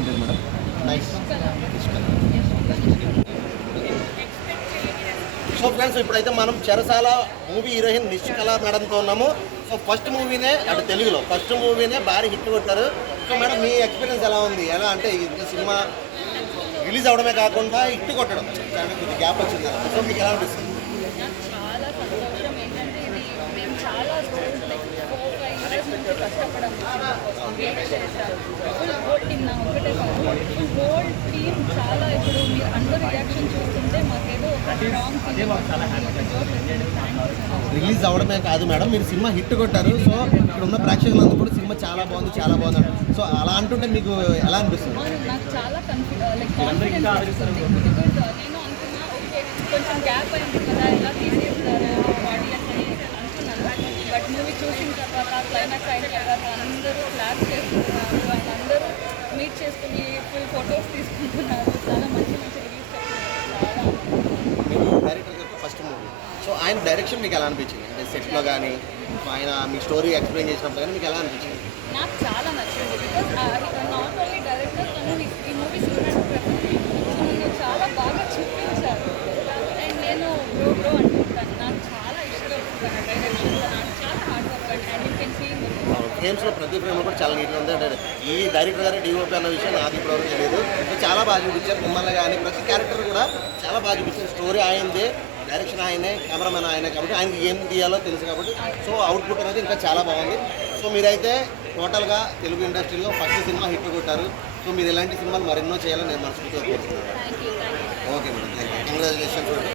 ఉంటుంది madam. Nice so friends ఇప్పుడైతే మనం చెరసాల మూవీ హీరోయిన్ నిష్కళ మేడంతో ఉన్నాము. సో ఫస్ట్ మూవీనే అటు తెలుగులో ఫస్ట్ మూవీనే భారీ హిట్ కొట్టారు. సో మేడం మీ ఎక్స్పీరియన్స్ ఎలా ఉంది? ఎలా అంటే ఈ సినిమా రిలీజ్ అవడమే కాకుండా హిట్ కొట్టడం. చాలా కొద్ది గ్యాప్ వచ్చింది. కదా సో మీకు ఎలా అనిపిస్తుంది? రిలీజ్ అవడమే కాదు మేడం. మీరు సినిమా హిట్ కొట్టారు. సో ఇక్కడ ఉన్న ప్రేక్షకులందరూ కూడా సినిమా చాలా బాగుంది చాలా బాగుంది సో అలా అంటుంటే మీకు ఎలా అనిపిస్తుంది? నాకు చాలా uh, uh, నేను కొంచెం గ్యాప్ అయింది కదా అని అనుకున్నాను. బట్ మూవీ చూసిన తర్వాత క్లైమాక్స్ అయిన తర్వాత అందరూ క్లాప్ చేస్తున్నారు అండ్ అందరూ మీట్ చేసుకుని ఫుల్ ఫొటోస్ తీసుకుంటున్నారు చాలా మంచి మంచి రివ్యూస్ చెప్తున్నారు చాలా మీరు డైరెక్టర్ గారికి ఫస్ట్ మూవీ సో ఆయన డైరెక్షన్ మీకు ఎలా అనిపించింది? అంటే సెట్లో కానీ ఆయన మీ స్టోరీ ఎక్స్ప్లెయిన్ చేసినప్పుడు కానీ మీకు ఎలా అనిపించింది? నాకు చాలా నచ్చింది బికాస్ నాట్ ఓన్లీ డైరెక్టర్ తను ఈ- మూవీ చాలా బాగా చూపించారు. అండ్ నేను బ్రో బ్రో అనుకుంటాను. నాకు చాలా ఇష్టం డైరెక్షన్ నాకు చాలా hard work and you can see గేమ్స్లో ప్రతి ఫ్రేమ్ కూడా చాలా నీట్గా ఉంది. అంటే ఈ డైరెక్టర్ గారి డిఓపి అన్న విషయం నాకు ఇప్పటివరకు తెలియదు చాలా బాగా చూపించారు. మిమ్మల్ని కానీ ప్రతి క్యారెక్టర్ కూడా చాలా బాగా చూపించారు. స్టోరీ ఆయనదే. డైరెక్షన్ ఆయనే కెమెరామెన్ ఆయనే కాబట్టి ఆయనకి ఏం తీయాలో తెలుసు కాబట్టి సో అవుట్పుట్ అనేది ఇంకా చాలా బాగుంది. సో మీరైతే టోటల్గా తెలుగు ఇండస్ట్రీలో ఫస్ట్ సినిమా హిట్ కొట్టారు. సో మీరు ఇలాంటి సినిమాలు మరెన్నో చేయాలని నేను మనస్ఫూర్తిగా కోరుతున్నాను. Okay madam thank you congratulations